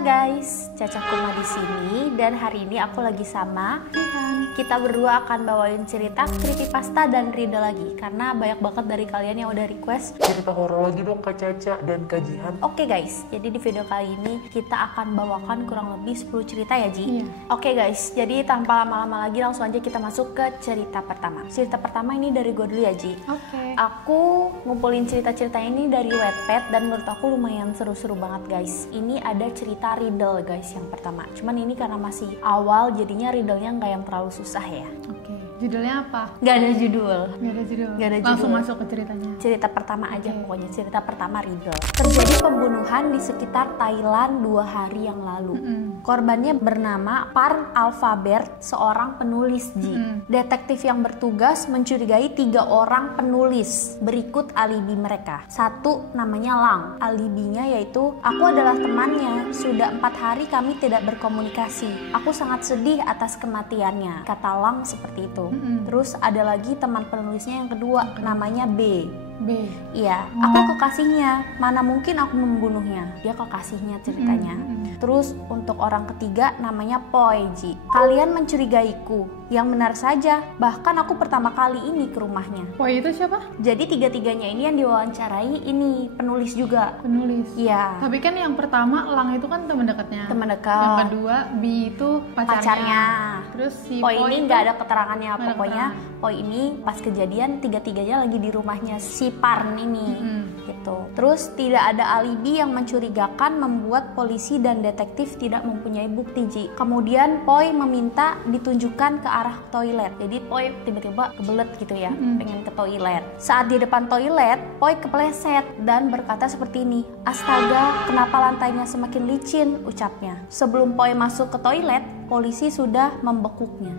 guys, Caca Kuma di sini dan hari ini aku lagi sama Jihan. Kita berdua akan bawain cerita creepypasta dan riddle lagi karena banyak banget dari kalian yang udah request cerita horor lagi dong Kak Caca dan Kak Jihan. Oke guys, jadi di video kali ini kita akan bawakan kurang lebih 10 cerita ya Ji. Iya. Oke guys, jadi tanpa lama-lama lagi langsung aja kita masuk ke cerita pertama. Cerita pertama ini dari gue dulu ya Ji. Oke. Aku ngumpulin cerita-cerita ini dari Wattpad dan menurut aku lumayan seru-seru banget guys. Ini ada cerita riddle guys yang pertama. Cuman ini karena masih awal jadinya riddle-nya nggak yang terlalu susah ya. Oke. Judulnya apa? Nggak ada judul. Nggak ada judul. Nggak ada Langsung judul. masuk ke ceritanya. Cerita pertama aja Oke. pokoknya. Cerita pertama riddle. Terjadi pembunuhan di sekitar Thailand 2 hari yang lalu. Korbannya bernama Parn Alphabet, seorang penulis Ji. Detektif yang bertugas mencurigai 3 orang penulis. Berikut alibi mereka. 1 namanya Lang. Alibinya yaitu, aku adalah temannya. Sudah 4 hari kami tidak berkomunikasi. Aku sangat sedih atas kematiannya. Kata Lang seperti itu. Terus ada lagi teman penulisnya yang kedua, namanya B. B. Iya, aku kekasihnya. Mana mungkin aku membunuhnya? Dia kekasihnya ceritanya. Terus untuk orang ketiga namanya Poi Ji. Kalian mencurigaiku. Yang benar saja, bahkan aku pertama kali ini ke rumahnya. Poi itu siapa? Jadi 3-tiganya ini yang diwawancarai ini penulis juga. Penulis. Iya, Tapi kan yang pertama Lang itu kan teman dekatnya. teman Yang dekat. kedua B itu pacarnya. Pacarnya. Terus si Poi ini itu nggak ada keterangannya. nggak ada Pokoknya Poi ini pas kejadian 3-tiganya lagi di rumahnya si Parn ini. Gitu. Terus tidak ada alibi yang mencurigakan membuat polisi dan detektif tidak mempunyai bukti Ji. Kemudian Poi meminta ditunjukkan ke arah toilet. Jadi Poi tiba-tiba kebelet gitu ya, pengen ke toilet. Saat di depan toilet, Poi kepleset dan berkata seperti ini, "Astaga, kenapa lantainya semakin licin?" ucapnya. Sebelum Poi masuk ke toilet, polisi sudah membekuknya.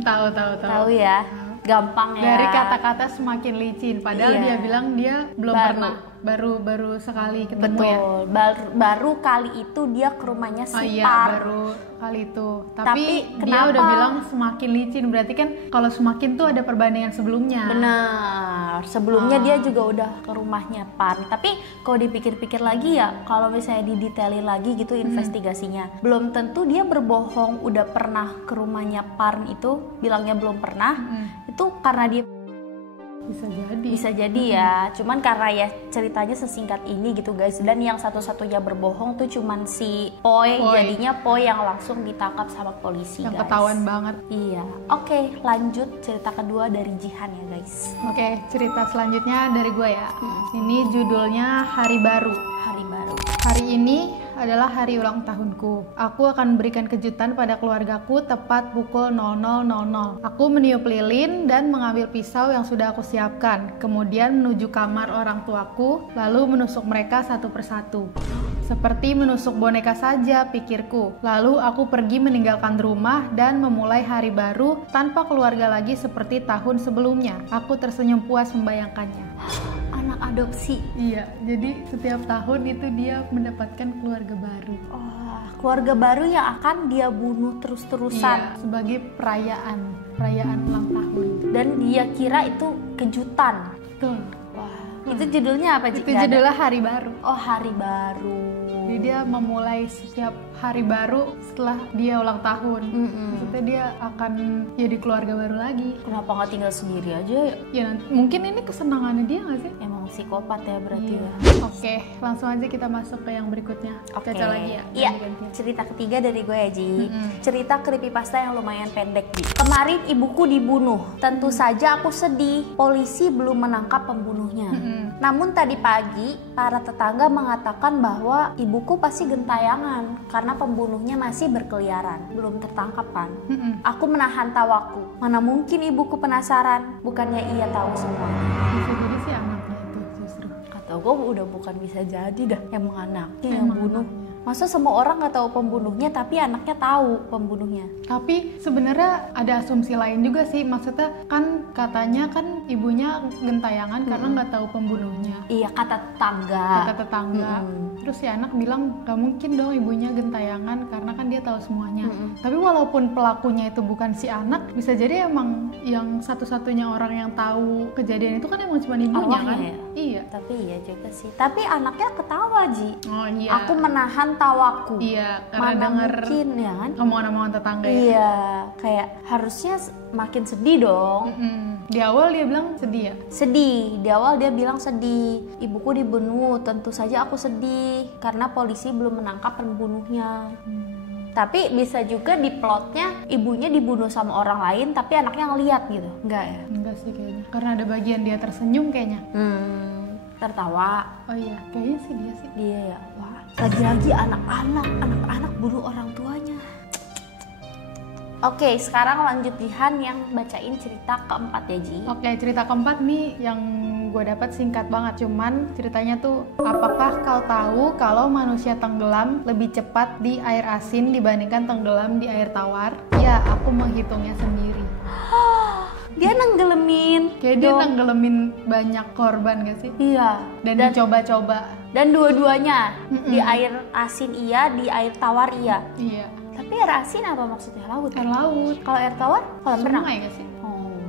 tahu. Tahu ya? Gampang ya. Dari kata-kata semakin licin. Padahal Iya. dia bilang dia belum Baru. pernah. Baru sekali ketemu Betul. ya. Baru kali itu dia ke rumahnya si Oh iya, Parn. baru kali itu. Tapi Tapi dia kenapa? udah bilang semakin licin. Berarti kan kalau semakin tuh ada perbandingan sebelumnya. Benar. Sebelumnya dia juga udah ke rumahnya Parn. Tapi kalau dipikir-pikir lagi ya, kalau misalnya didetailin lagi gitu investigasinya, belum tentu dia berbohong udah pernah ke rumahnya Parn itu, bilangnya belum pernah. Itu karena dia Bisa jadi. ya. Cuman karena ya ceritanya sesingkat ini gitu guys. Dan yang satu-satunya berbohong tuh cuman si Poi. Jadinya Poi yang langsung ditangkap sama polisi Yang guys. ketahuan banget. Iya. Oke, lanjut cerita kedua dari Jihan ya guys. Oke, cerita selanjutnya dari gue ya. Ini judulnya Hari Baru. Hari baru. Hari ini adalah hari ulang tahunku. Aku akan memberikan kejutan pada keluargaku tepat pukul 00.00. Aku meniup lilin dan mengambil pisau yang sudah aku siapkan. Kemudian menuju kamar orang tuaku, lalu menusuk mereka satu persatu. Seperti menusuk boneka saja, pikirku. Lalu aku pergi meninggalkan rumah dan memulai hari baru tanpa keluarga lagi seperti tahun sebelumnya. Aku tersenyum puas membayangkannya. Anak adopsi. Iya, jadi setiap tahun itu dia mendapatkan keluarga baru. Oh, keluarga baru yang akan dia bunuh terus-terusan. Iya, sebagai perayaan ulang tahun. Dan dia kira itu kejutan. Betul. Wah, itu judulnya apa Ji? Itu Nggak ada? judulnya Hari Baru. Oh, hari baru. Jadi dia memulai setiap hari baru setelah dia ulang tahun. Maksudnya dia akan jadi keluarga baru lagi. Kenapa nggak tinggal sendiri aja ya? Ya mungkin ini kesenangannya dia nggak sih? Emang psikopat ya berarti Iya. ya. Oke, langsung aja kita masuk ke yang berikutnya. Oke. Caca lagi ya? Iya. Ganti-gantian. Cerita ketiga dari gue ya Ji. Cerita creepypasta yang lumayan pendek Ji. Kemarin ibuku dibunuh. Tentu saja aku sedih. Polisi belum menangkap pembunuhnya. Namun tadi pagi para tetangga mengatakan bahwa ibuku pasti gentayangan karena pembunuhnya masih berkeliaran, belum tertangkap kan. Aku menahan tawaku. Mana mungkin ibuku penasaran? Bukannya ia tahu semuanya. Bisa jadi sih anaknya itu justru. Kata gue udah bukan bisa jadi dah, emang anaknya yang Emang bunuh. anaknya. Masa semua orang nggak tahu pembunuhnya tapi anaknya tahu pembunuhnya? Tapi sebenarnya ada asumsi lain juga sih. Maksudnya kan katanya kan ibunya gentayangan karena nggak tahu pembunuhnya. Iya, kata tetangga. Kata tetangga. Terus si anak bilang gak mungkin dong ibunya gentayangan karena kan dia tahu semuanya. Tapi walaupun pelakunya itu bukan si anak, bisa jadi emang yang satu-satunya orang yang tahu kejadian itu kan emang cuma ibunya Awalnya kan? ya? Iya. Tapi iya juga sih. Tapi anaknya ketawa Ji. Oh iya. Aku menahan Jangan tawaku. Iya, karena Mana denger mungkin ya kan? omongan-omongan tetangga ya. Iya, kayak harusnya makin sedih dong. Di awal dia bilang sedih ya? Sedih, di awal dia bilang sedih. Ibuku dibunuh, tentu saja aku sedih karena polisi belum menangkap pembunuhnya. Tapi bisa juga di plotnya ibunya dibunuh sama orang lain tapi anaknya ngeliat gitu. Enggak ya? Enggak sih kayaknya, karena ada bagian dia tersenyum kayaknya. Tertawa. Oh iya, kayaknya sih dia sih. Dia ya, wah. Lagi-lagi anak-anak bunuh orang tuanya. Oke, sekarang lanjut Jihan yang bacain cerita keempat ya Ji. Oke, cerita keempat nih yang gue dapat singkat banget. Cuman ceritanya tuh, apakah kau tahu kalau manusia tenggelam lebih cepat di air asin dibandingkan tenggelam di air tawar? Ya, aku menghitungnya sendiri. Dia nenggelemin. Kayak dia nenggelemin banyak korban gak sih? Iya. Dan dicoba-coba. Dan dua-duanya di air asin iya, di air tawar iya. Iya. Tapi air asin apa maksudnya? Laut? Air laut. Kalau air tawar? Kolam renang? Sungai gak sih? Oh.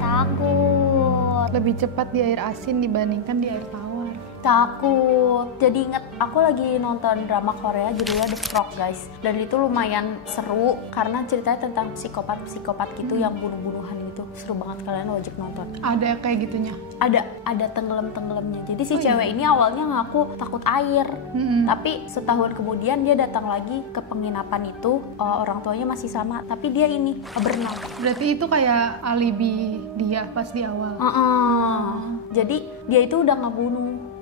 Takut. Lebih cepat di air asin dibandingkan di air tawar. Takut. Jadi inget, aku lagi nonton drama Korea judulnya The Frog guys. Dan itu lumayan seru karena ceritanya tentang psikopat-psikopat gitu yang bunuh-bunuhan gitu. Seru banget, kalian wajib nonton. Ada kayak gitunya? Ada tenggelam-tenggelamnya. Jadi si cewek ini awalnya ngaku takut air. Tapi setahun kemudian dia datang lagi ke penginapan itu, orang tuanya masih sama, tapi dia ini berenang. Berarti itu kayak alibi dia pas di awal. Jadi dia itu udah ngebunuh.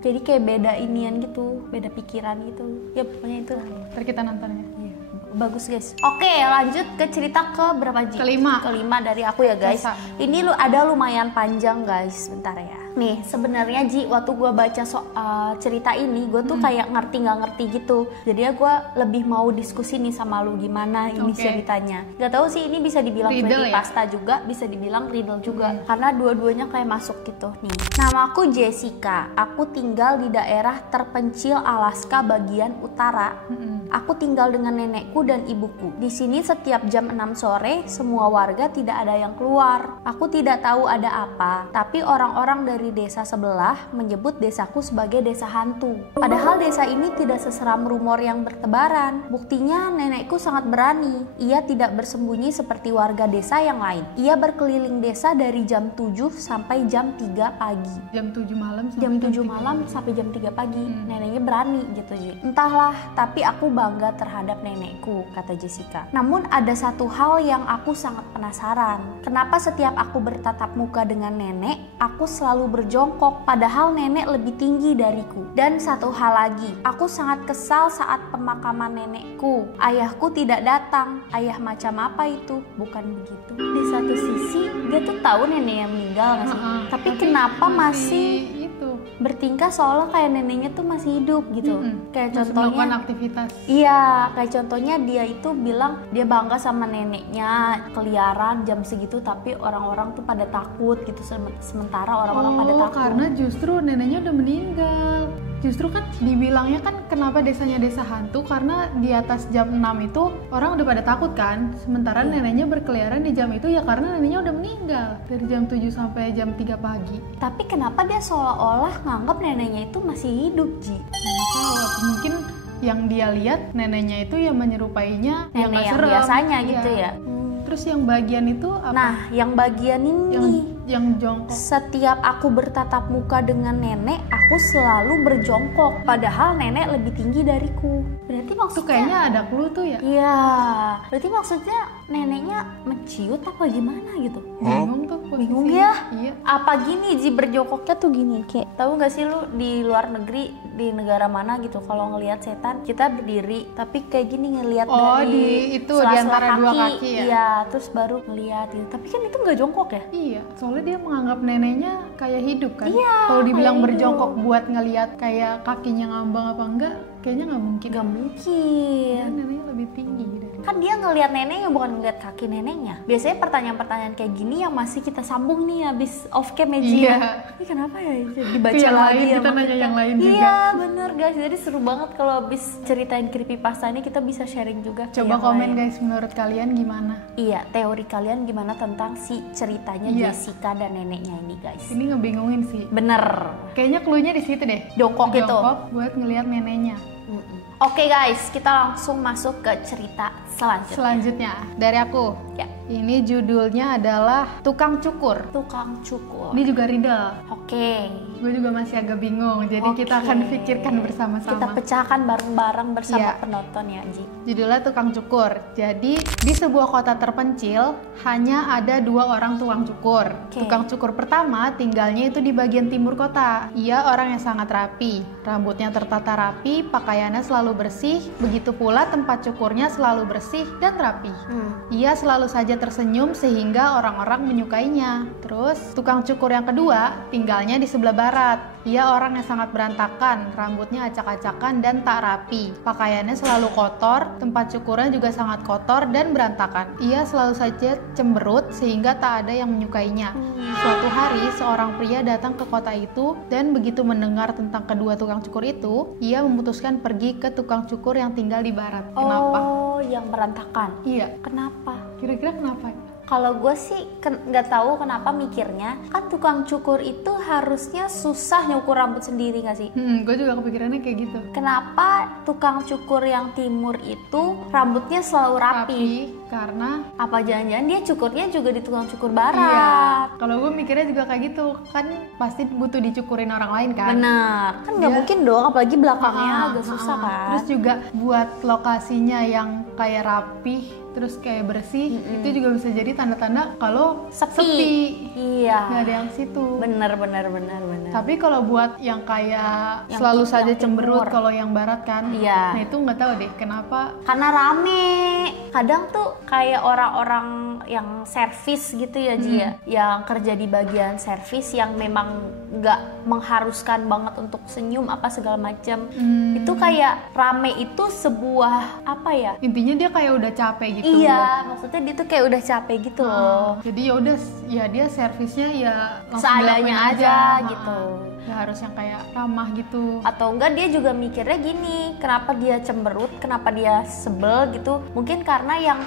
Jadi kayak beda inian gitu, beda pikiran gitu. Ya pokoknya itu. Ntar kita nontonnya. Iya. Bagus guys. Oke, lanjut ke cerita ke berapa Ji? Kelima dari aku ya guys. Ini ada lumayan panjang guys. Bentar ya. Nih sebenarnya Ji, waktu gue baca cerita ini, gue tuh kayak ngerti nggak ngerti gitu. Jadi ya gue lebih mau diskusi nih sama lu gimana ini ceritanya. Gak tahu sih ini bisa dibilang creepypasta juga, bisa dibilang riddle juga. Karena dua-duanya kayak masuk gitu. Nih, namaku Jessica. Aku tinggal di daerah terpencil Alaska bagian utara. Aku tinggal dengan nenekku dan ibuku. Di sini setiap jam 6 sore semua warga tidak ada yang keluar. Aku tidak tahu ada apa, tapi orang-orang dari desa sebelah menyebut desaku sebagai desa hantu. Padahal desa ini tidak seseram rumor yang bertebaran. Buktinya nenekku sangat berani. Ia tidak bersembunyi seperti warga desa yang lain. Ia berkeliling desa dari jam 7 sampai jam 3 pagi. Jam 7 malam sampai jam 7 malam sampai jam 3 pagi. Neneknya berani gitu Ji. Entahlah, tapi aku bangga terhadap nenekku, kata Jessica. Namun ada satu hal yang aku sangat penasaran. Kenapa setiap aku bertatap muka dengan nenek, aku selalu berjongkok padahal nenek lebih tinggi dariku. Dan satu hal lagi, aku sangat kesal saat pemakaman nenekku. Ayahku tidak datang. Ayah macam apa itu? Bukan begitu. Di satu sisi dia tuh tahu neneknya meninggal nggak sih? Tapi kenapa masih itu bertingkah seolah kayak neneknya tuh masih hidup gitu. Kayak masih contohnya melakukan aktivitas. Iya, kayak contohnya dia itu bilang dia bangga sama neneknya keliaran jam segitu tapi orang-orang tuh pada takut gitu, sementara orang-orang pada takut. Karena justru neneknya udah meninggal. Justru kan dibilangnya kan kenapa desanya desa hantu, karena di atas jam 6 itu orang udah pada takut kan. Sementara neneknya berkeliaran di jam itu ya karena neneknya udah meninggal dari jam 7 sampai jam 3 pagi. Tapi kenapa dia seolah-olah nganggap neneknya itu masih hidup Ji? Nggak tahu, mungkin yang dia lihat neneknya itu yang menyerupainya nenek yang serem. biasanya gitu ya. Terus yang bagian itu apa? Nah, yang bagian ini yang jongkok. Setiap aku bertatap muka dengan nenek, aku selalu berjongkok. Padahal nenek lebih tinggi dariku. Berarti maksudnya tuh kayaknya ada clue tuh ya? Iya. Berarti maksudnya neneknya menciut apa gimana gitu? Bingung tuh posisi. Bingung ya? Iya. Apa gini Ji, berjongkoknya tuh gini kayak, tahu nggak sih lu di luar negeri di negara mana gitu kalau ngelihat setan kita berdiri tapi kayak gini ngelihat dari di itu di antara dua kaki ya? Iya, terus baru ngelihat gitu. Tapi kan itu nggak jongkok ya? Iya, soalnya dia menganggap neneknya kayak hidup kan. Iya, kalau dibilang kayak berjongkok buat ngelihat kayak kakinya ngambang apa enggak, Kayaknya nggak mungkin. Gak mungkin. Ya, neneknya lebih tinggi dari. Kan dia ngelihat neneknya bukan ngelihat kaki neneknya. Biasanya pertanyaan-pertanyaan kayak gini yang masih kita sambung nih habis off cam ya Ji. Iya. Ini kenapa ya dibaca Yang lagi lain, ya kita nanya yang lain juga. Iya bener guys, jadi seru banget kalau habis ceritain creepypasta ini kita bisa sharing juga ke Coba yang komen lain. guys, menurut kalian gimana? Iya, teori kalian gimana tentang si ceritanya Iya. Jessica dan neneknya ini guys. Ini ngebingungin sih. Bener. Kayaknya cluenya di situ deh. Jongkok itu. Jongkok buat ngelihat neneknya. Oke guys, kita langsung masuk ke cerita selanjutnya. Selanjutnya dari aku. Ya, Ini judulnya adalah Tukang Cukur. tukang cukur. Ini juga riddle. Oke. Gue juga masih agak bingung. Jadi kita Oke. akan pikirkan bersama-sama. Kita pecahkan bareng-bareng bersama Iya. penonton ya, Ji. Judulnya Tukang Cukur. Jadi di sebuah kota terpencil hanya ada 2 orang tukang cukur. Oke. Tukang cukur pertama tinggalnya itu di bagian timur kota. Ia orang yang sangat rapi. Rambutnya tertata rapi, pakaiannya selalu bersih. Begitu pula tempat cukurnya selalu bersih dan rapi. Ia selalu saja tersenyum sehingga orang-orang menyukainya. Terus tukang cukur yang kedua tinggalnya di sebelah barat. Ia orang yang sangat berantakan, rambutnya acak-acakan dan tak rapi. Pakaiannya selalu kotor, tempat cukurnya juga sangat kotor dan berantakan. Ia selalu saja cemberut sehingga tak ada yang menyukainya. Suatu hari, seorang pria datang ke kota itu dan begitu mendengar tentang kedua tukang cukur itu, ia memutuskan pergi ke tukang cukur yang tinggal di barat. Kenapa? Oh, yang berantakan. Iya, Kenapa? kira-kira kenapa? Kalau gue sih nggak tahu kenapa mikirnya, kan tukang cukur itu harusnya susah nyukur rambut sendiri nggak sih? Gue juga kepikirannya kayak gitu. Kenapa tukang cukur yang timur itu rambutnya selalu rapi? Tapi karena Apa jangan-jangan dia cukurnya juga di tukang cukur iya, barat? kalau gue mikirnya juga kayak gitu, kan pasti butuh dicukurin orang lain kan. Bener, kan nggak Dia- mungkin dong, apalagi belakangnya Ah, agak susah kan. Terus juga buat lokasinya yang kayak rapih, terus kayak bersih, itu juga bisa jadi tanda-tanda kalau sepi. Iya. nggak ada yang situ. Bener. Tapi kalau buat yang kayak Yang selalu ti- saja yang cemberut timur. kalau yang barat kan, Iya. nah itu nggak tahu deh kenapa. Karena rame. Kadang tuh kayak orang-orang yang servis gitu ya Ji ya, yang kerja di bagian servis yang memang nggak mengharuskan banget untuk senyum apa segala macam. Itu kayak rame itu sebuah apa ya? Intinya dia kayak udah capek gitu. Iya, maksudnya dia tuh kayak udah capek gitu loh. Jadi ya udah, ya dia servisnya ya langsung Seadanya dilakuin aja Ah, gitu. Ya harus yang kayak ramah gitu. Atau enggak dia juga mikirnya gini, kenapa dia cemberut, kenapa dia sebel gitu? Mungkin karena yang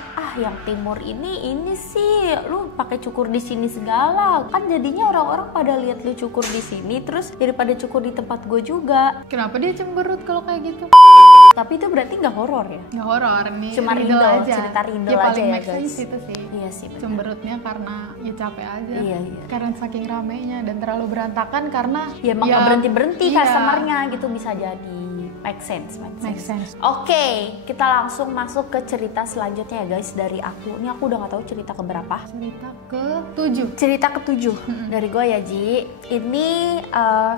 timur ini sih lu pakai cukur di sini segala. Kan jadinya orang-orang pada lihat lu cukur di sini terus daripada cukur di tempat gue juga. Kenapa dia cemberut kalau kayak gitu? Tapi itu berarti nggak horor ya? Nggak horor nih. Cuma riddle, cerita riddle ya, aja paling ya, make sense guys. itu sih. Iya sih benar. Cemberutnya karena ya capek aja. Iya. Karena saking ramenya dan terlalu berantakan karena Ya emang nggak berhenti-berhenti iya, customernya gitu, bisa jadi. Make sense. Make sense. Oke, kita langsung masuk ke cerita selanjutnya ya guys dari aku. Ini aku udah nggak tahu cerita keberapa. Cerita ke-7. Cerita ke-7 dari gue ya Ji. Ini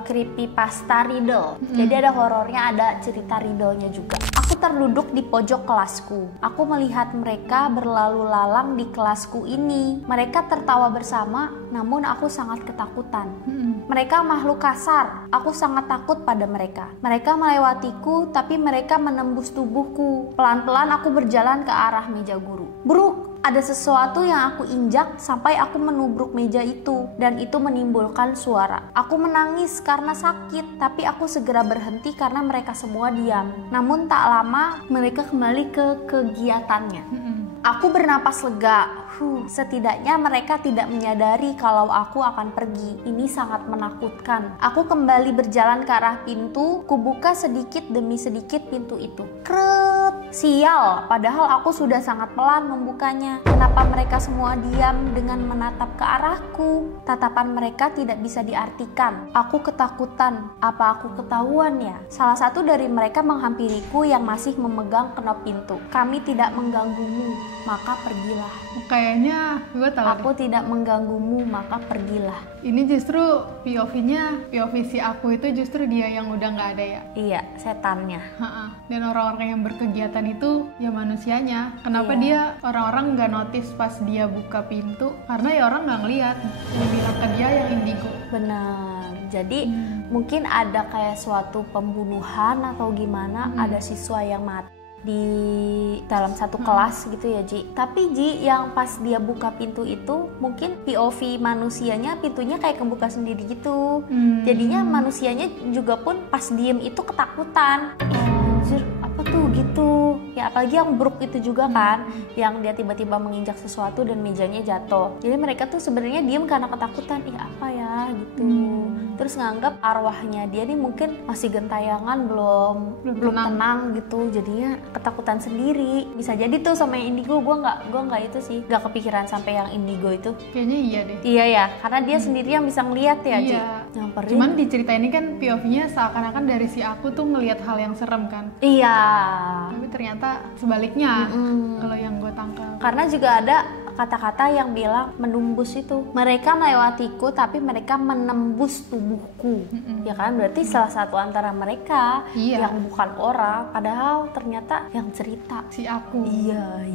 creepypasta riddle. Jadi ada horornya, ada cerita riddle-nya juga. Aku terduduk di pojok kelasku. Aku melihat mereka berlalu lalang di kelasku ini. Mereka tertawa bersama, namun aku sangat ketakutan. Mereka makhluk kasar. Aku sangat takut pada mereka. Mereka melewatiku, tapi mereka menembus tubuhku. Pelan-pelan aku berjalan ke arah meja guru. Bruk, ada sesuatu yang aku injak sampai aku menubruk meja itu, dan itu menimbulkan suara. Aku menangis karena sakit, tapi aku segera berhenti karena mereka semua diam. Namun tak lama mereka kembali ke kegiatannya. Aku bernapas lega. Setidaknya mereka tidak menyadari kalau aku akan pergi. Ini sangat menakutkan. Aku kembali berjalan ke arah pintu. Kubuka sedikit demi sedikit pintu itu. Kret, sial. Padahal aku sudah sangat pelan membukanya. Kenapa mereka semua diam dengan menatap ke arahku? Tatapan mereka tidak bisa diartikan. Aku ketakutan. Apa aku ketahuan ya? Salah satu dari mereka menghampiriku yang masih memegang knop pintu. Kami tidak mengganggumu, maka pergilah. Kayaknya gue tahu. Aku tidak mengganggumu, maka pergilah. Ini justru POV si aku itu justru dia yang udah nggak ada ya. Iya, setannya. Dan orang-orang yang berkegiatan itu ya manusianya. Kenapa dia orang-orang nggak notice pas dia buka pintu? Karena ya orang nggak ngeliat. Yang bilang ke dia yang indigo. Benar. Jadi mungkin ada kayak suatu pembunuhan atau gimana, ada siswa yang mati di dalam satu kelas gitu ya Ji. Tapi Ji, yang pas dia buka pintu itu mungkin POV manusianya pintunya kayak kebuka sendiri gitu. Jadinya manusianya juga pun pas diem itu ketakutan. Anjir, apa tuh gitu. Ya apalagi yang Brooke itu juga kan, yang dia tiba-tiba menginjak sesuatu dan mejanya jatuh. Jadi mereka tuh sebenarnya diem karena ketakutan. Ih apa ya gitu. Terus nganggap arwahnya dia nih mungkin masih gentayangan, belum tenang gitu. Jadinya ketakutan sendiri. Bisa jadi tuh sama yang indigo. Gue nggak itu sih, nggak kepikiran sampai yang indigo itu. Kayaknya iya deh. Iya ya, karena dia sendiri yang bisa ngelihat ya Ci. Nyamperin. Cuman di cerita ini kan POV-nya seakan-akan dari si aku tuh ngelihat hal yang serem kan. Iya. Tapi ternyata sebaliknya kalau yang gue tangkap. Karena juga ada kata-kata yang bilang menembus itu. Mereka melewatiku tapi mereka menembus tubuhku. Ya kan, berarti salah satu antara mereka yang bukan orang, padahal ternyata yang cerita si aku. Iya.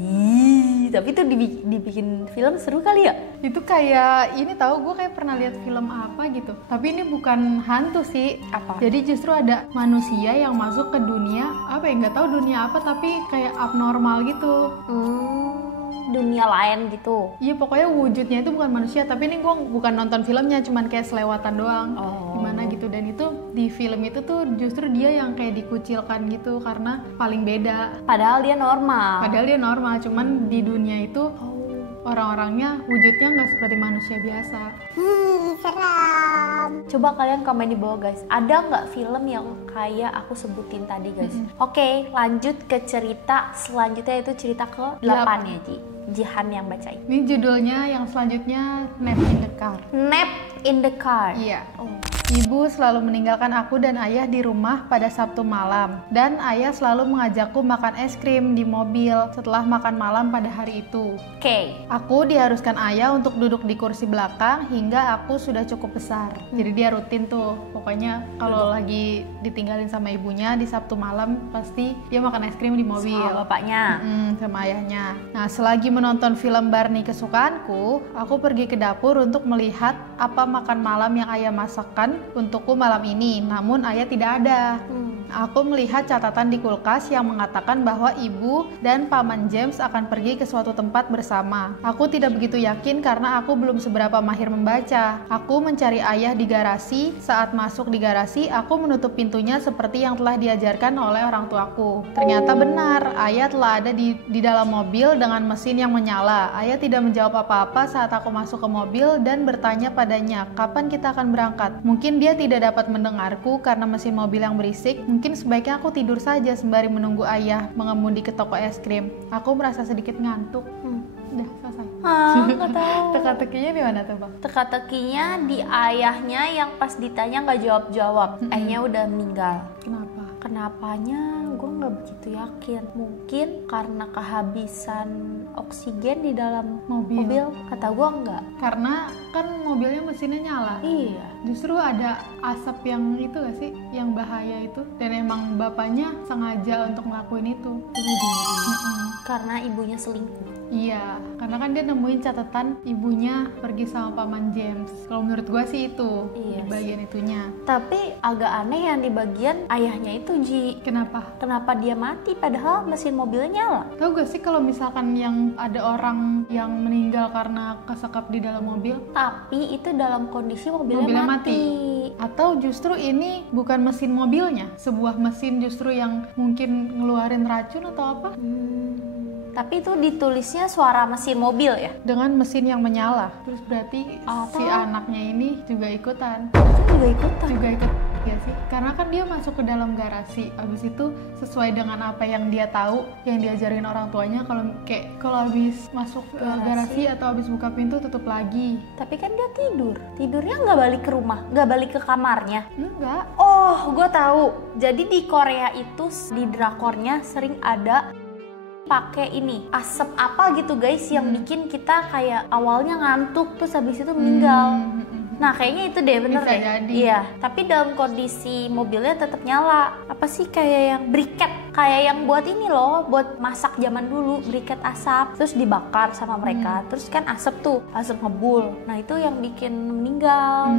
Tapi itu dibikin film seru kali ya? Itu kayak ini tahu, gue kayak pernah lihat film apa gitu. Tapi ini bukan hantu sih. Apa? Jadi justru ada manusia yang masuk ke dunia apa ya, nggak tahu dunia apa, tapi kayak abnormal gitu. Dunia lain gitu. Iya, pokoknya wujudnya itu bukan manusia. Tapi ini gue bukan nonton filmnya, cuman kayak selewatan doang. Gimana gitu. Dan itu di film itu tuh justru dia yang kayak dikucilkan gitu karena paling beda. Padahal dia normal. Cuman di dunia itu orang-orangnya wujudnya nggak seperti manusia biasa. Seram. Coba kalian komen di bawah guys, ada nggak film yang kayak aku sebutin tadi guys? Oke, lanjut ke cerita selanjutnya, itu cerita ke 8 ya Ji. Jihan yang bacain. Ini judulnya yang selanjutnya Nap in the Car. Nap in the Car. Iya. Ibu selalu meninggalkan aku dan ayah di rumah pada Sabtu malam. Dan ayah selalu mengajakku makan es krim di mobil setelah makan malam pada hari itu. Oke. Aku diharuskan ayah untuk duduk di kursi belakang hingga aku sudah cukup besar. Jadi dia rutin tuh. Pokoknya kalau lagi ditinggalin sama ibunya di Sabtu malam, pasti dia makan es krim di mobil. Sama bapaknya. Sama ayahnya. Nah, selagi menonton film Barney kesukaanku, aku pergi ke dapur untuk melihat apa makan malam yang ayah masakkan untukku malam ini, namun ayah tidak ada. Aku melihat catatan di kulkas yang mengatakan bahwa ibu dan paman James akan pergi ke suatu tempat bersama. Aku tidak begitu yakin karena aku belum seberapa mahir membaca. Aku mencari ayah di garasi. Saat masuk di garasi, aku menutup pintunya seperti yang telah diajarkan oleh orang tuaku. Ternyata benar, ayah telah ada di dalam mobil dengan mesin yang menyala. Ayah tidak menjawab apa-apa saat aku masuk ke mobil dan bertanya padanya, kapan kita akan berangkat? Mungkin dia tidak dapat mendengarku karena mesin mobil yang berisik. Mungkin sebaiknya aku tidur saja sembari menunggu ayah mengemudi ke toko es krim. Aku merasa sedikit ngantuk. Udah selesai. Nggak tahu. Teka-tekinya di mana tuh Bang? Teka-tekinya di ayahnya yang pas ditanya nggak jawab-jawab. Ayahnya udah meninggal. Kenapanya gue nggak begitu yakin. Mungkin karena kehabisan oksigen di dalam mobil. Kata gue enggak. Karena kan mobilnya mesinnya nyala. Iya. Justru ada asap yang itu gak sih, yang bahaya itu. Dan emang bapaknya sengaja untuk ngelakuin itu. Karena ibunya selingkuh. Iya, karena kan dia nemuin catatan ibunya pergi sama paman James. Kalau menurut gue sih itu, di bagian itunya. Tapi agak aneh yang di bagian ayahnya itu Ji. Kenapa dia mati padahal mesin mobilnya nyala? Tahu gak sih kalau misalkan yang ada orang yang meninggal karena kesekap di dalam mobil, tapi itu dalam kondisi mobilnya mati. Atau justru ini bukan mesin mobilnya, sebuah mesin justru yang mungkin ngeluarin racun atau apa? Tapi itu ditulisnya suara mesin mobil ya? Dengan mesin yang menyala. Terus berarti si anaknya ini juga ikutan. Juga ikut ya sih. Karena kan dia masuk ke dalam garasi. Abis itu sesuai dengan apa yang dia tahu, yang diajarin orang tuanya, kalau habis masuk ke garasi atau habis buka pintu tutup lagi. Tapi kan dia tidur. Tidurnya nggak balik ke rumah, nggak balik ke kamarnya. Enggak. Oh, gue tahu. Jadi di Korea itu di drakornya sering ada pakai ini asap apa gitu guys yang bikin kita kayak awalnya ngantuk terus habis itu meninggal. Nah kayaknya itu deh bener Bisa deh. jadi. Iya. Tapi dalam kondisi mobilnya tetap nyala. Apa sih kayak yang briket, kayak yang buat ini loh, buat masak zaman dulu, briket asap, terus dibakar sama mereka. Terus kan asap ngebul. Nah itu yang bikin meninggal.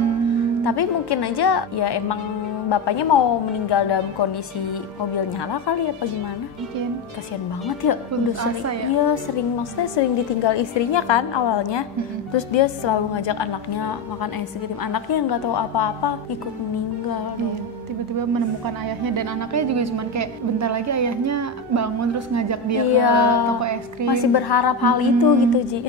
Tapi mungkin aja ya emang bapaknya mau meninggal dalam kondisi mobil nyala kali apa gimana? Mungkin. Kasian banget ya, Putus udah sering, asa ya? iya maksudnya sering ditinggal istrinya kan awalnya. Terus dia selalu ngajak anaknya makan es krim, anaknya yang nggak tahu apa-apa ikut meninggal. Iya, tiba-tiba menemukan ayahnya dan anaknya juga cuman kayak bentar lagi ayahnya bangun terus ngajak dia ke toko es krim. Masih berharap hal itu gitu Ji.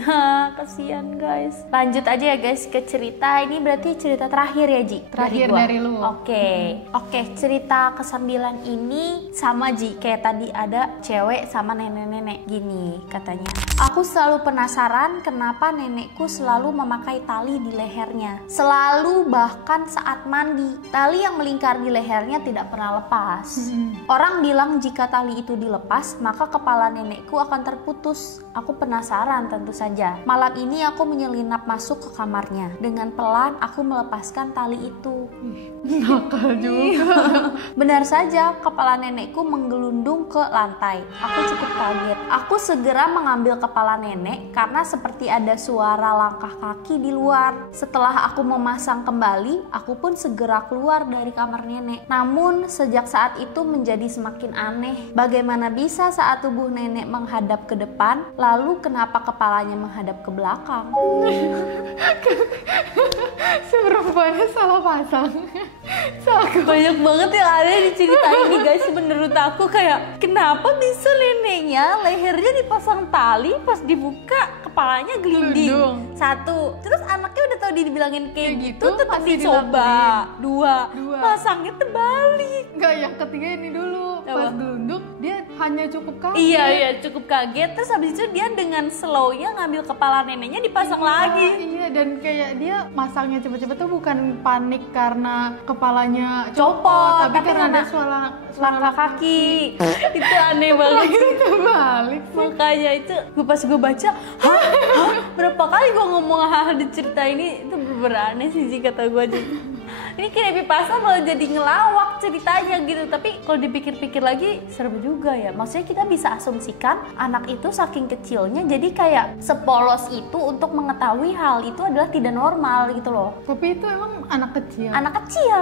Kasian guys. Lanjut aja ya guys ke cerita. Ini berarti cerita terakhir ya Ji? Terakhir gua? dari lu. Oke, cerita ke-9 ini sama Ji. Kayak tadi ada cewek sama nenek-nenek. Gini katanya. Aku selalu penasaran kenapa nenekku selalu memakai tali di lehernya. Selalu, bahkan saat mandi. Tali yang melingkar di lehernya tidak pernah lepas. Orang bilang jika tali itu dilepas, maka kepala nenekku akan terputus. Aku penasaran tentu saja. Malam ini aku menyelinap masuk ke kamarnya. Dengan pelan aku melepaskan tali itu. Nakal juga. Benar saja, kepala nenekku menggelundung ke lantai. Aku cukup kaget. Aku segera mengambil kepala nenek karena seperti ada suara langkah kaki di luar. Setelah aku memasang kembali, aku pun segera keluar dari kamar nenek. Namun, sejak saat itu menjadi semakin aneh. Bagaimana bisa saat tubuh nenek menghadap ke depan, lalu kenapa kepalanya menghadap ke belakang? Si perempuannya salah pasang. Banyak banget yang ada di cerita ini guys. Menurut aku kayak kenapa bisa neneknya lehernya dipasang tali, pas dibuka kepalanya gelinding. Satu, terus anaknya udah tahu dibilangin kayak gitu tetap masih dicoba. Dua, Dua. pasangnya terbalik. Enggak, yang ketiga ini dulu. Pas gelundung dia hanya cukup kaget. Iya cukup kaget. Terus habis itu dia dengan slownya ngambil kepala neneknya dipasang lagi. Iya, dan kayak dia masangnya cepet-cepet tuh bukan panik karena kepalanya copot, tapi karena ada langkah kaki. Itu aneh banget. terbalik. Makanya itu pas gue baca, hah? Berapa kali gue ngomong hal di cerita ini, itu beraneh sih Ji, kata gue aja. Ini creepypasta malah jadi ngelawak ceritanya gitu. Tapi kalau dipikir-pikir lagi serem juga ya. Maksudnya kita bisa asumsikan anak itu saking kecilnya jadi kayak sepolos itu untuk mengetahui hal itu adalah tidak normal gitu loh. Tapi itu emang anak kecil. Anak kecil.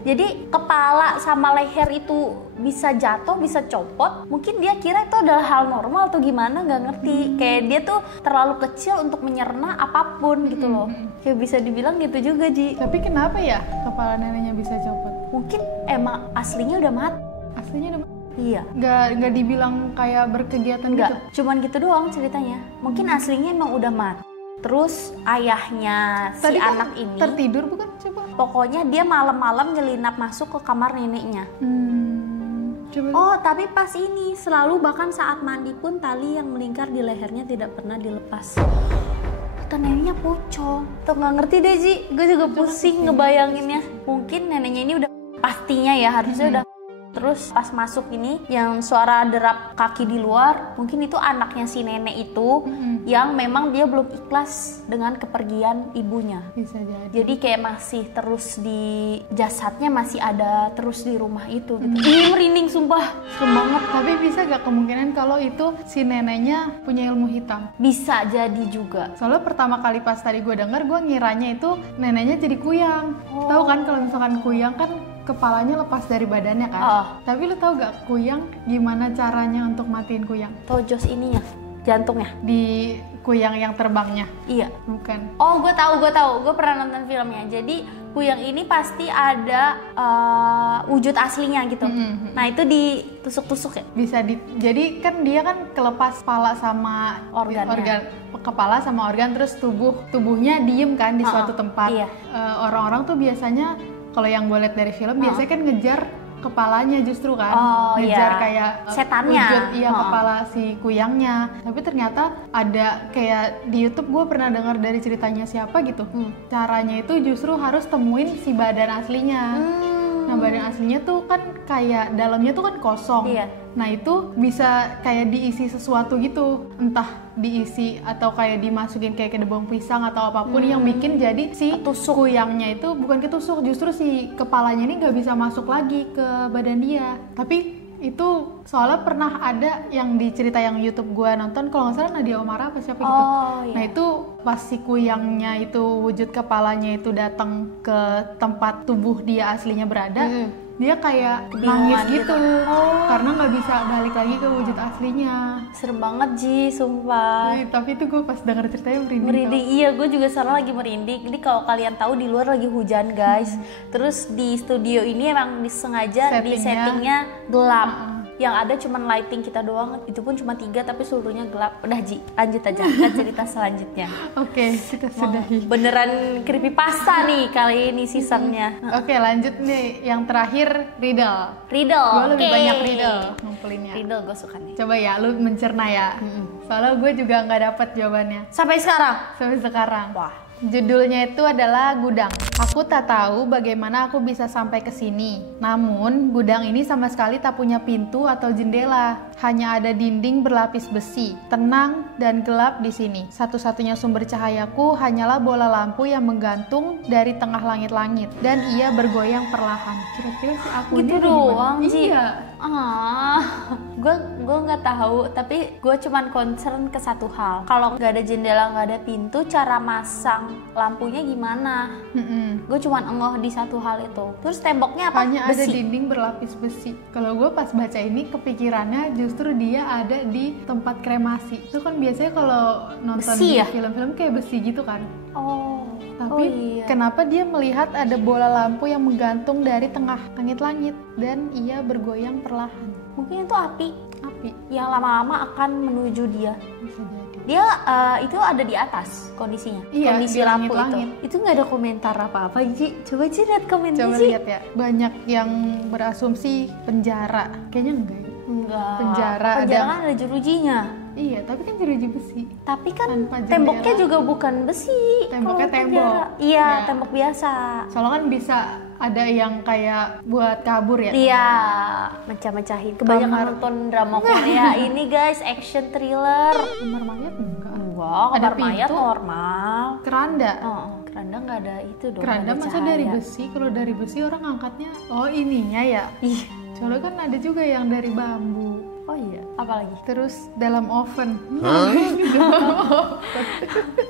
Jadi kepala sama leher itu bisa jatuh, bisa copot. Mungkin dia kira itu adalah hal normal atau gimana, nggak ngerti. Kayak dia tuh terlalu kecil untuk menyerna apapun gitu loh. Kayak bisa dibilang gitu juga Ji. Tapi kenapa ya kepala neneknya bisa copot? Mungkin emang aslinya udah mati. Aslinya udah Iya. nggak dibilang kayak berkegiatan Enggak, gitu. cuman gitu doang ceritanya. Mungkin aslinya emang udah mati. Terus ayahnya si Tadi kan anak ini tertidur bukan? Coba. pokoknya dia malam-malam nyelinap masuk ke kamar neneknya. Coba. Oh, tapi pas ini selalu bahkan saat mandi pun tali yang melingkar di lehernya tidak pernah dilepas. Kata neneknya pocong. Tuh nggak ngerti deh Ji, gue juga pusing ngebayanginnya. Mungkin neneknya ini udah pastinya ya harusnya udah. Terus pas masuk ini yang suara derap kaki di luar, mungkin itu anaknya si nenek itu yang memang dia belum ikhlas dengan kepergian ibunya. Bisa jadi. Jadi kayak masih terus di jasadnya masih ada terus di rumah itu gitu. Ini merinding sumpah, serem banget. Tapi bisa gak kemungkinan kalau itu si neneknya punya ilmu hitam? Bisa jadi juga. Soalnya pertama kali pas tadi gue denger, gue ngiranya itu neneknya jadi kuyang. Tahu kan kalau misalkan kuyang kan kepalanya lepas dari badannya kan. Tapi lu tahu gak kuyang gimana caranya untuk matiin kuyang? Tojos ininya, jantungnya. Di kuyang yang terbangnya? Iya. Bukan. Oh, gue tahu. Gue pernah nonton filmnya. Jadi kuyang ini pasti ada wujud aslinya gitu. Nah itu ditusuk-tusuk ya? Bisa jadi kan dia kan kelepas kepala sama kepala sama organ, terus tubuhnya diem kan di suatu tempat. Iya. Orang-orang tuh biasanya kalau yang gue lihat dari film biasanya kan ngejar kepalanya justru kan, ngejar kayak setannya, wujud kepala si kuyangnya. Tapi ternyata ada kayak di YouTube gue pernah dengar dari ceritanya siapa gitu, caranya itu justru harus temuin si badan aslinya. Nah badan aslinya tuh kan kayak dalamnya tuh kan kosong. Iya. Nah itu bisa kayak diisi sesuatu gitu, entah diisi atau kayak dimasukin kayak ke debong pisang atau apapun yang bikin jadi si kuyangnya itu bukan ketusuk, justru si kepalanya ini nggak bisa masuk lagi ke badan dia. Tapi itu soalnya pernah ada yang di cerita yang YouTube gue nonton, kalau nggak salah Nadia Omara apa siapa gitu. Iya. Nah itu pas si kuyangnya itu wujud kepalanya itu datang ke tempat tubuh dia aslinya berada, dia kayak nangis gitu, karena nggak bisa balik lagi ke wujud aslinya. Serem banget Ji, sumpah. Tapi itu gue pas denger ceritanya Merinding, iya gue juga sekarang lagi merinding. Ini kalau kalian tahu di luar lagi hujan guys. Terus di studio ini emang disengaja di settingnya gelap. Yang ada cuman lighting kita doang, itu pun cuma 3 tapi seluruhnya gelap. Udah Ji, lanjut aja ke cerita selanjutnya. Oke, kita sudahi. Beneran creepypasta nih kali ini seasonnya. Oke, lanjut nih yang terakhir riddle. Gue lebih banyak riddle ngumpulinnya. Riddle gue suka nih. Coba ya, lu mencerna ya. Soalnya gue juga nggak dapet jawabannya Sampai sampai sekarang. Wah. Judulnya itu adalah Gudang. Aku tak tahu bagaimana aku bisa sampai ke sini. Namun, gudang ini sama sekali tak punya pintu atau jendela. Hanya ada dinding berlapis besi. Tenang dan gelap di sini. Satu-satunya sumber cahayaku hanyalah bola lampu yang menggantung dari tengah langit-langit. Dan ia bergoyang perlahan. Kira-kira si aku Gitu doang, Ji. Iya. Gue nggak tahu, tapi gue cuman concern ke satu hal. Kalau nggak ada jendela, nggak ada pintu, cara masang lampunya gimana? Gue cuman engoh di satu hal itu. Terus temboknya apa? Hanya ada Besi. dinding berlapis besi. Kalau gue pas baca ini kepikirannya justru dia ada di tempat kremasi. Itu kan biasanya kalau nonton Besi di ya? film-film kayak besi gitu kan. Tapi iya. kenapa dia melihat ada bola lampu yang menggantung dari tengah langit-langit dan ia bergoyang perlahan? Mungkin itu api yang lama-lama akan menuju dia. Bisa jadi. Dia itu ada di atas kondisinya. Iya, Kondisi di lampu langit-langit. itu nggak ada komentar apa-apa Ji. Coba Ji lihat komennya Coba Ji. lihat ya. Banyak yang berasumsi penjara. Kayaknya enggak ya? Enggak. Penjara kan ada jerujinya. Iya, tapi kan jeruji besi. Tapi kan Tanpa jendela. temboknya juga bukan besi. Temboknya Kalau tembok. penjara. Iya, Ya. tembok biasa. Soalnya kan bisa ada yang kayak buat kabur ya. Iya, mecah-mecahin. Kebanyakan Kamar. nonton drama Korea ini guys, action thriller. Kamar mayat enggak. Wah, Ada kamar mayat pintu. normal. Keranda. Keranda nggak ada itu dong. Keranda nggak ada masa dari cahaya. besi? Kalau dari besi orang angkatnya, oh ininya ya. Iya. Soalnya kan ada juga yang dari bambu. Oh iya, apa lagi? Terus dalam oven.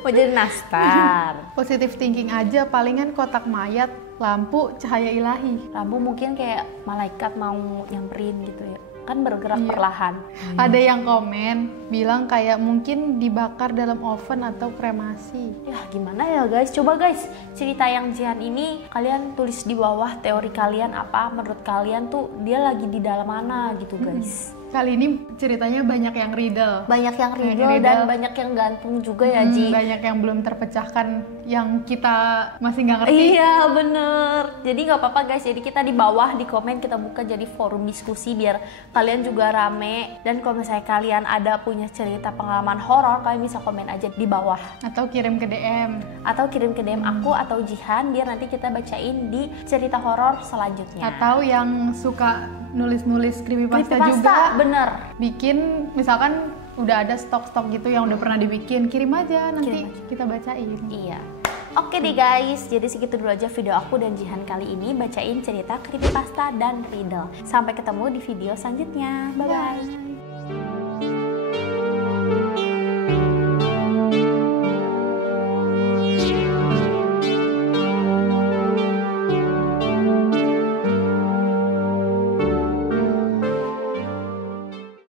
Mau jadi nastar. Positive thinking aja, palingan kotak mayat, lampu, cahaya ilahi. Lampu mungkin kayak malaikat mau nyamperin gitu ya. Kan bergerak perlahan. Ada yang komen bilang kayak mungkin dibakar dalam oven atau kremasi. Ya gimana ya guys, coba guys cerita yang Jihan ini kalian tulis di bawah teori kalian apa, menurut kalian tuh dia lagi di dalam mana gitu guys. Kali ini ceritanya banyak yang riddle. Banyak yang riddle dan banyak yang gantung juga ya Ji. Banyak yang belum terpecahkan, yang kita masih nggak ngerti. Iya bener. Jadi nggak apa-apa guys, jadi kita di bawah di komen kita buka jadi forum diskusi biar kalian juga rame. Dan kalau misalnya kalian ada punya cerita pengalaman horor, kalian bisa komen aja di bawah. Atau kirim ke DM. Atau kirim ke DM aku atau Jihan biar nanti kita bacain di cerita horor selanjutnya. Atau yang suka nulis-nulis creepypasta Creepypasta, juga, bener. bikin misalkan udah ada stok-stok gitu yang udah pernah dibikin, kirim aja nanti kita bacain. Iya. Oke deh guys, jadi segitu dulu aja video aku dan Jihan kali ini bacain cerita creepypasta dan riddle. Sampai ketemu di video selanjutnya. Bye-bye.